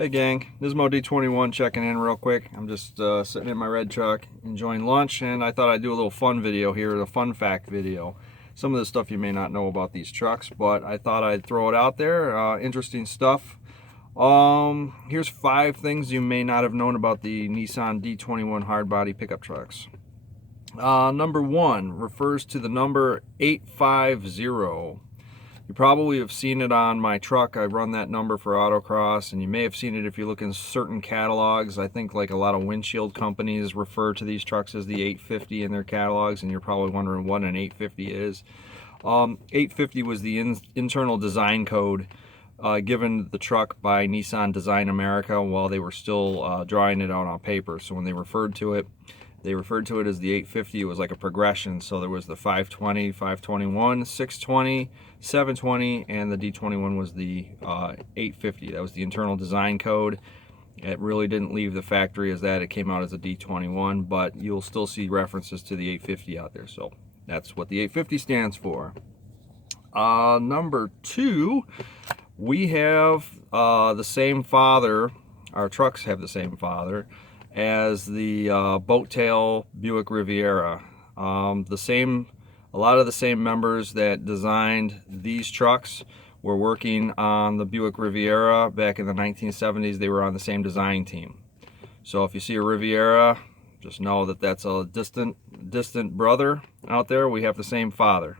Hey gang, this is D21 checking in real quick. I'm just sitting in my red truck enjoying lunch, and I thought I'd do a little fun video here, a fun fact video. Some of the stuff you may not know about these trucks, but I thought I'd throw it out there. Interesting stuff. Here's 5 things you may not have known about the Nissan D21 hardbody pickup trucks. Number 1 refers to the number 850. You probably have seen it on my truck. I run that number for autocross, and you may have seen it if you look in certain catalogs. I think like a lot of windshield companies refer to these trucks as the 850 in their catalogs, and you're probably wondering what an 850 is. 850 was the internal design code given the truck by Nissan Design America while they were still drawing it out on paper. So when they referred to it as the 850. It was like a progression. So there was the 520, 521, 620, 720, and the D21 was the 850. That was the internal design code. It really didn't leave the factory as that. It came out as a D21, but you'll still see references to the 850 out there. So that's what the 850 stands for. Number 2, we have the same father. Our trucks have the same father as the boat tail Buick Riviera. A lot of the same members that designed these trucks were working on the Buick Riviera back in the 1970s. They were on the same design team. So if you see a Riviera, just know that that's a distant brother out there. We have the same father.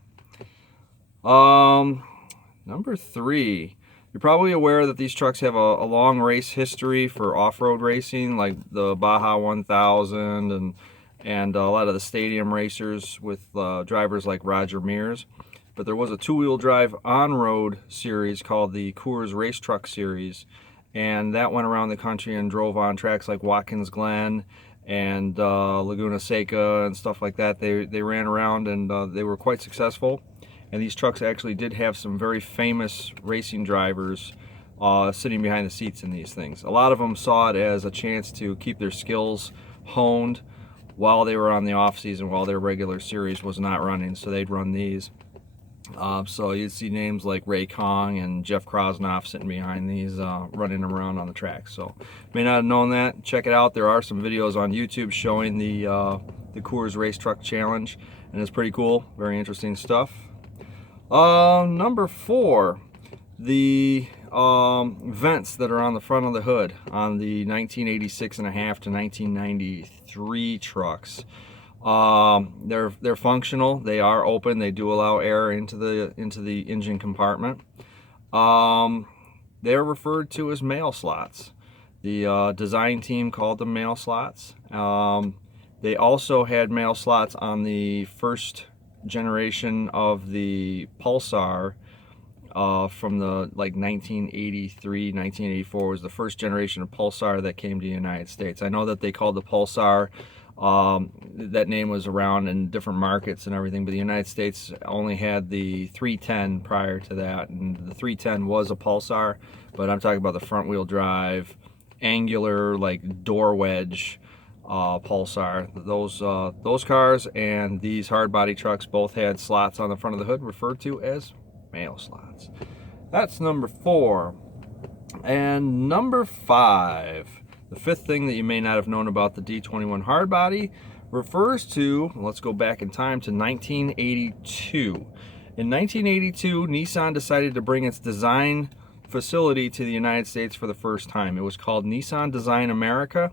Number 3. You're probably aware that these trucks have a long race history for off-road racing, like the Baja 1000 and a lot of the stadium racers with drivers like Roger Mears. But there was a 2-wheel drive on-road series called the Coors Racetruck series, and that went around the country and drove on tracks like Watkins Glen and Laguna Seca and stuff like that. They ran around, and they were quite successful. And these trucks actually did have some very famous racing drivers sitting behind the seats in these things. A lot of them saw it as a chance to keep their skills honed while they were on the off season, while their regular series was not running, so they'd run these. So you'd see names like Ray Kong and Jeff Krosnoff sitting behind these, running around on the track. So may not have known that. Check it out. There are some videos on YouTube showing the Coors Racetruck Challenge, and it's pretty cool. Very interesting stuff. Number 4, the vents that are on the front of the hood on the 1986 and a half to 1993 trucks. They're functional. They are open. They do allow air into the engine compartment. They're referred to as mail slots. The design team called them mail slots. They also had mail slots on the first generation of the Pulsar from the 1983, 1984 was the first generation of Pulsar that came to the United States. I know that they called the Pulsar, that name was around in different markets and everything, but the United States only had the 310 prior to that, and the 310 was a Pulsar, but I'm talking about the front wheel drive, angular, like door wedge Pulsar. Those cars and these hard body trucks both had slots on the front of the hood referred to as mail slots. That's number 4. And number 5, the 5th thing that you may not have known about the D21 hardbody refers to, let's go back in time to 1982. In 1982, Nissan decided to bring its design facility to the United States for the first time. It was called Nissan Design America,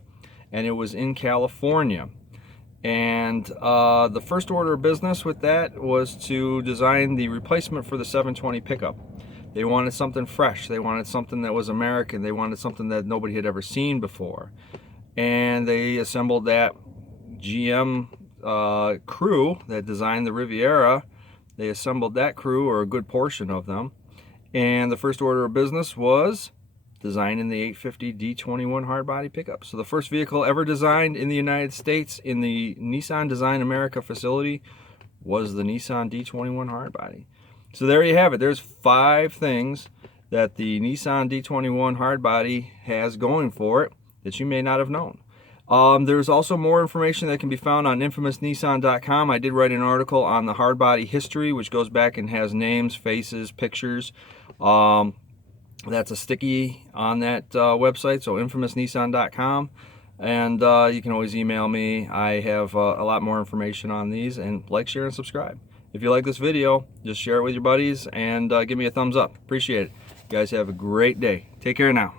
and it was in California. And the first order of business with that was to design the replacement for the 720 pickup. They wanted something fresh. They wanted something that was American. They wanted something that nobody had ever seen before. And they assembled that GM crew that designed the Riviera. They assembled that crew, or a good portion of them. And the first order of business was designing the 850 D21 hardbody pickup. So the first vehicle ever designed in the United States in the Nissan Design America facility was the Nissan D21 hardbody. So there you have it. There's 5 things that the Nissan D21 hardbody has going for it that you may not have known. There's also more information that can be found on infamousnissan.com. I did write an article on the hardbody history, which goes back and has names, faces, pictures. That's a sticky on that website, so infamousnissan.com. And you can always email me. I have a lot more information on these. And like, share, and subscribe. If you like this video, just share it with your buddies and give me a thumbs up. Appreciate it. You guys have a great day. Take care now.